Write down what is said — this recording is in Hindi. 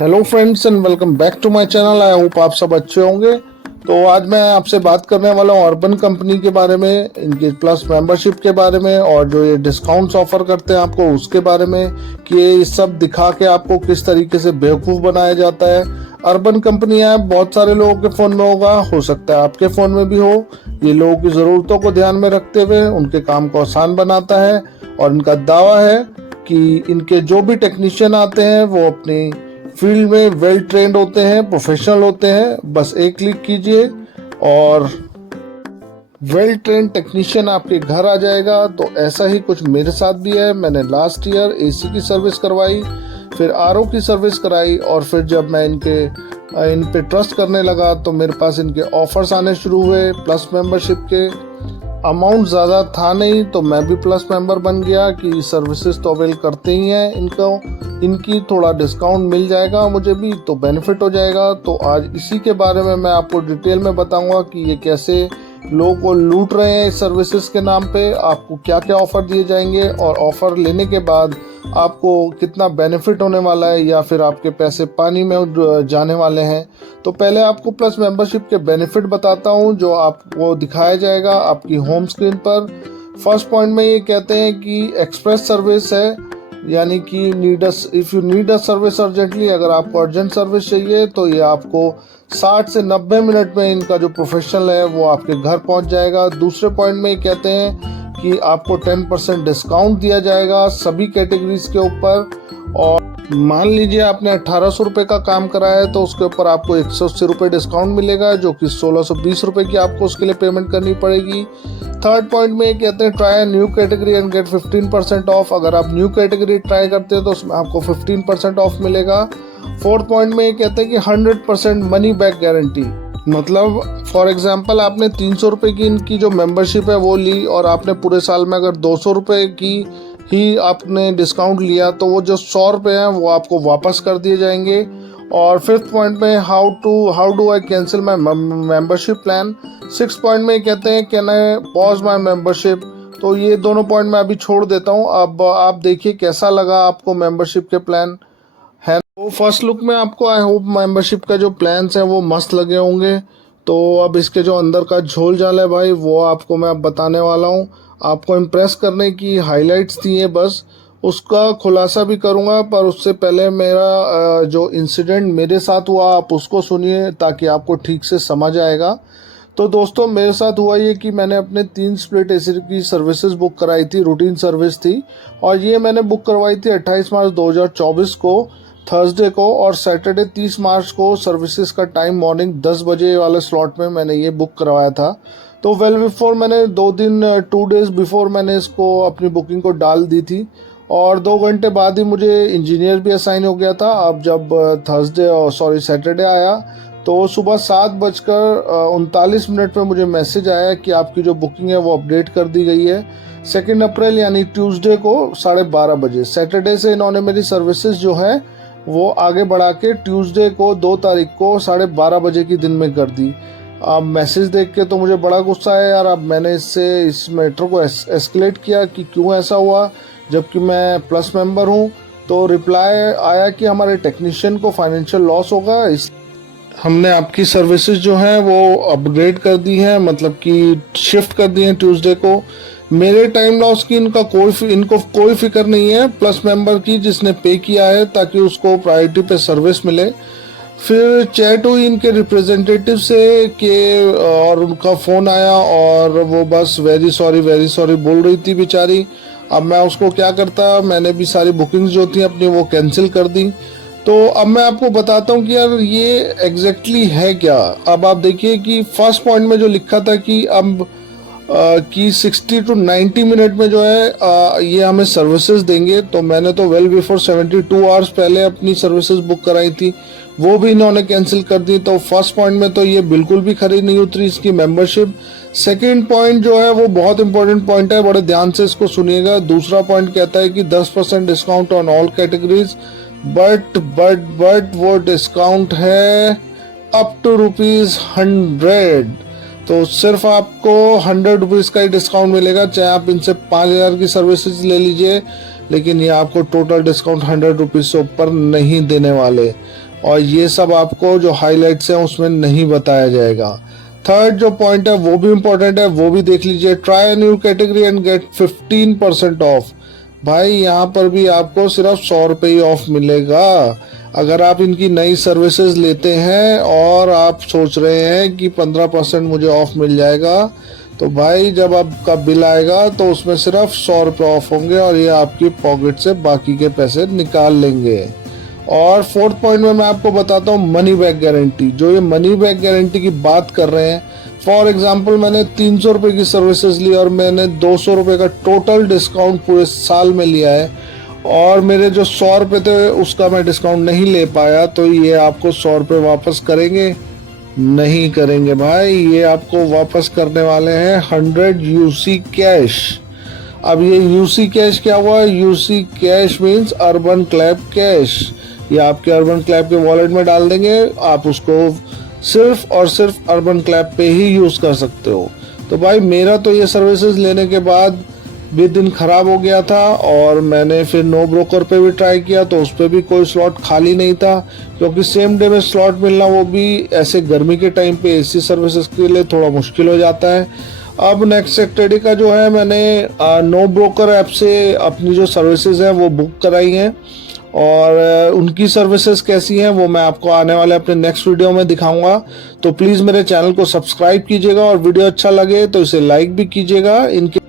Hello friends and welcome back to my channel. I hope आप सब अच्छे होंगे। तो आज मैं आपसे बात करने वाला हूँ अर्बन कंपनी के बारे में, इनकी प्लस मेंबरशिप के बारे में और जो ये डिस्काउंट्स ऑफर करते हैं आपको उसके बारे में कि ये सब दिखा के आपको किस तरीके से बेवकूफ़ बनाया जाता है। अर्बन कंपनी ऐप बहुत सारे लोगों के फ़ोन में होगा, हो सकता है आपके फ़ोन में भी हो। ये लोगों की ज़रूरतों को ध्यान में रखते हुए उनके काम को आसान बनाता है और इनका दावा है कि इनके जो भी टेक्नीशियन आते हैं वो अपनी फील्ड में वेल ट्रेंड होते हैं, प्रोफेशनल होते हैं। बस एक क्लिक कीजिए और वेल ट्रेंड टेक्नीशियन आपके घर आ जाएगा। तो ऐसा ही कुछ मेरे साथ भी है। मैंने लास्ट ईयर एसी की सर्विस करवाई, फिर आरओ की सर्विस कराई और फिर जब मैं इन पे ट्रस्ट करने लगा तो मेरे पास इनके ऑफर्स आने शुरू हुए प्लस मेंबरशिप के। अमाउंट ज़्यादा था नहीं तो मैं भी प्लस मेंबर बन गया कि सर्विसेज तो अवेल करते ही हैं इनको, इनकी थोड़ा डिस्काउंट मिल जाएगा, मुझे भी तो बेनिफिट हो जाएगा। तो आज इसी के बारे में मैं आपको डिटेल में बताऊंगा कि ये कैसे लोगों को लूट रहे हैं इस सर्विसेज के नाम पे, आपको क्या क्या ऑफ़र दिए जाएंगे और ऑफ़र लेने के बाद आपको कितना बेनिफिट होने वाला है या फिर आपके पैसे पानी में जाने वाले हैं। तो पहले आपको प्लस मेंबरशिप के बेनिफिट बताता हूं जो आपको दिखाया जाएगा आपकी होम स्क्रीन पर। फर्स्ट पॉइंट में ये कहते हैं कि एक्सप्रेस सर्विस है, यानी कि if you need a service urgently, अगर आपको अर्जेंट सर्विस चाहिए तो ये आपको 60 से 90 मिनट में इनका जो प्रोफेशनल है वो आपके घर पहुंच जाएगा। दूसरे पॉइंट में ये कहते हैं कि आपको 10% डिस्काउंट दिया जाएगा सभी कैटेगरीज के ऊपर। और मान लीजिए आपने 1800 रुपये का काम कराया है तो उसके ऊपर आपको 180 रुपये डिस्काउंट मिलेगा, जो कि 1620 रुपये की आपको उसके लिए पेमेंट करनी पड़ेगी। थर्ड पॉइंट में ये कहते हैं try new category and get 15% off. अगर आप न्यू कैटेगरी ट्राई करते हैं तो उसमें आपको 15% ऑफ मिलेगा। फोर्थ पॉइंट में ये कहते हैं कि 100% मनी बैक गारंटी, मतलब फॉर एग्जांपल आपने 300 रुपये की इनकी जो मेंबरशिप है वो ली और आपने पूरे साल में अगर 200 रुपये की ही आपने डिस्काउंट लिया तो वो जो 100 रुपये हैं वो आपको वापस कर दिए जाएंगे। और फिफ्थ पॉइंट में how do I cancel my membership plan. Six point में कहते हैं can I pause my membership. तो ये दोनों पॉइंट मैं अभी छोड़ देता हूँ, अब आप देखिए कैसा लगा आपको मेंबरशिप के प्लान है। तो फर्स्ट लुक में आपको आई होप मेंबरशिप का जो प्लान्स हैं वो मस्त लगे होंगे। तो अब इसके जो अंदर का झोल झाल है भाई वो आपको मैं अब बताने वाला हूँ। आपको इम्प्रेस करने की हाइलाइट्स थी है, बस उसका खुलासा भी करूँगा, पर उससे पहले मेरा जो इंसिडेंट मेरे साथ हुआ आप उसको सुनिए ताकि आपको ठीक से समझ आएगा। तो दोस्तों मेरे साथ हुआ ये कि मैंने अपने 3 स्प्लिट एसी की सर्विसेज बुक कराई थी, रूटीन सर्विस थी, और ये मैंने बुक करवाई थी 28 मार्च 2024 को थर्सडे को, और सैटरडे 30 मार्च को सर्विसेज का टाइम मॉर्निंग 10 बजे वाले स्लॉट में मैंने ये बुक करवाया था। तो वेल बिफोर मैंने 2 डेज बिफोर मैंने इसको अपनी बुकिंग को डाल दी थी और 2 घंटे बाद ही मुझे इंजीनियर भी असाइन हो गया था। अब जब सैटरडे आया तो सुबह 7:39 में मुझे मैसेज आया कि आपकी जो बुकिंग है वो अपडेट कर दी गई है 2 अप्रैल यानी ट्यूसडे को 12:30 बजे। सैटरडे से इन्होंने मेरी सर्विसेज जो है वो आगे बढ़ा के ट्यूसडे को 2 तारीख को 12:30 बजे की दिन में कर दी। अब मैसेज देख के तो मुझे बड़ा गुस्सा आया यार। अब मैंने इस मैटर को एस्केलेट किया कि क्यों ऐसा हुआ जबकि मैं प्लस मेंबर हूँ। तो रिप्लाई आया कि हमारे टेक्नीशियन को फाइनेंशियल लॉस होगा, इस हमने आपकी सर्विसेज जो हैं वो अपग्रेड कर दी हैं, मतलब कि शिफ्ट कर दी हैं ट्यूसडे को। मेरे टाइम लॉस की इनको कोई फिक्र नहीं है, प्लस मेंबर की जिसने पे किया है ताकि उसको प्रायोरिटी पे सर्विस मिले। फिर चैट हुई इनके रिप्रेजेंटेटिव से कि और उनका फ़ोन आया और वो बस वेरी सॉरी बोल रही थी बेचारी। अब मैं उसको क्या करता, मैंने भी सारी बुकिंग्स जो थी अपनी वो कैंसिल कर दी। तो अब मैं आपको बताता हूँ कि यार ये एग्जैक्टली है क्या। अब आप देखिए कि फर्स्ट पॉइंट में जो लिखा था कि अब कि 60 to 90 मिनट में जो है ये हमें सर्विसेज देंगे, तो मैंने तो वेल बिफोर 72 आवर्स पहले अपनी सर्विसेज बुक कराई थी, वो भी इन्होंने कैंसिल कर दी। तो फर्स्ट पॉइंट में तो ये बिल्कुल भी खरी नहीं उतरी इसकी मेंबरशिप। सेकंड पॉइंट जो है वो बहुत इंपॉर्टेंट पॉइंट है, बड़े ध्यान से इसको सुनिएगा। दूसरा पॉइंट कहता है कि 10% discount on all categories, but वो डिस्काउंट है अप टू ₹100। तो सिर्फ आपको 100 रुपीज़ का ही डिस्काउंट मिलेगा, चाहे आप इनसे 5000 की सर्विसेज ले लीजिए, लेकिन ये आपको टोटल डिस्काउंट 100 रुपीज़ से ऊपर नहीं देने वाले। और ये सब आपको जो हाईलाइट्स हैं उसमें नहीं बताया जाएगा। थर्ड जो पॉइंट है वो भी इम्पोर्टेंट है, वो भी देख लीजिए, try new category and get 15% off. भाई यहाँ पर भी आपको सिर्फ 100 रुपये ही ऑफ मिलेगा। अगर आप इनकी नई सर्विसेज लेते हैं और आप सोच रहे हैं कि 15% मुझे ऑफ मिल जाएगा, तो भाई जब आपका बिल आएगा तो उसमें सिर्फ 100 रुपये ऑफ होंगे और ये आपकी पॉकेट से बाकी के पैसे निकाल लेंगे। और फोर्थ पॉइंट में मैं आपको बताता हूँ मनी बैक गारंटी। जो ये मनी बैक गारंटी की बात कर रहे हैं, फॉर एग्जांपल मैंने 300 रुपये की सर्विसेज ली और मैंने 200 रुपये का टोटल डिस्काउंट पूरे साल में लिया है, और मेरे जो 100 रुपये थे उसका मैं डिस्काउंट नहीं ले पाया, तो ये आपको 100 रुपये वापस करेंगे? नहीं करेंगे भाई, ये आपको वापस करने वाले हैं 100 यूसी कैश। अब ये यूसी कैश क्या हुआ? UC cash means urban क्लैब cash. ये आपके अर्बन क्लैब के वॉलेट में डाल देंगे, आप उसको सिर्फ और सिर्फ अर्बन क्लैब पे ही यूज कर सकते हो। तो भाई मेरा तो ये सर्विसेज लेने के बाद भी दिन खराब हो गया था, और मैंने फिर नो ब्रोकर पे भी ट्राई किया तो उस पर भी कोई स्लॉट खाली नहीं था, क्योंकि सेम डे में स्लॉट मिलना वो भी ऐसे गर्मी के टाइम पे एसी सर्विसेज के लिए थोड़ा मुश्किल हो जाता है। अब नेक्स्ट सैटरडे का जो है मैंने नो ब्रोकर ऐप से अपनी जो सर्विसेज हैं वो बुक कराई हैं, और उनकी सर्विसेज कैसी हैं वो मैं आपको आने वाले अपने नेक्स्ट वीडियो में दिखाऊंगा। तो प्लीज़ मेरे चैनल को सब्सक्राइब कीजिएगा, और वीडियो अच्छा लगे तो इसे लाइक भी कीजिएगा। इनके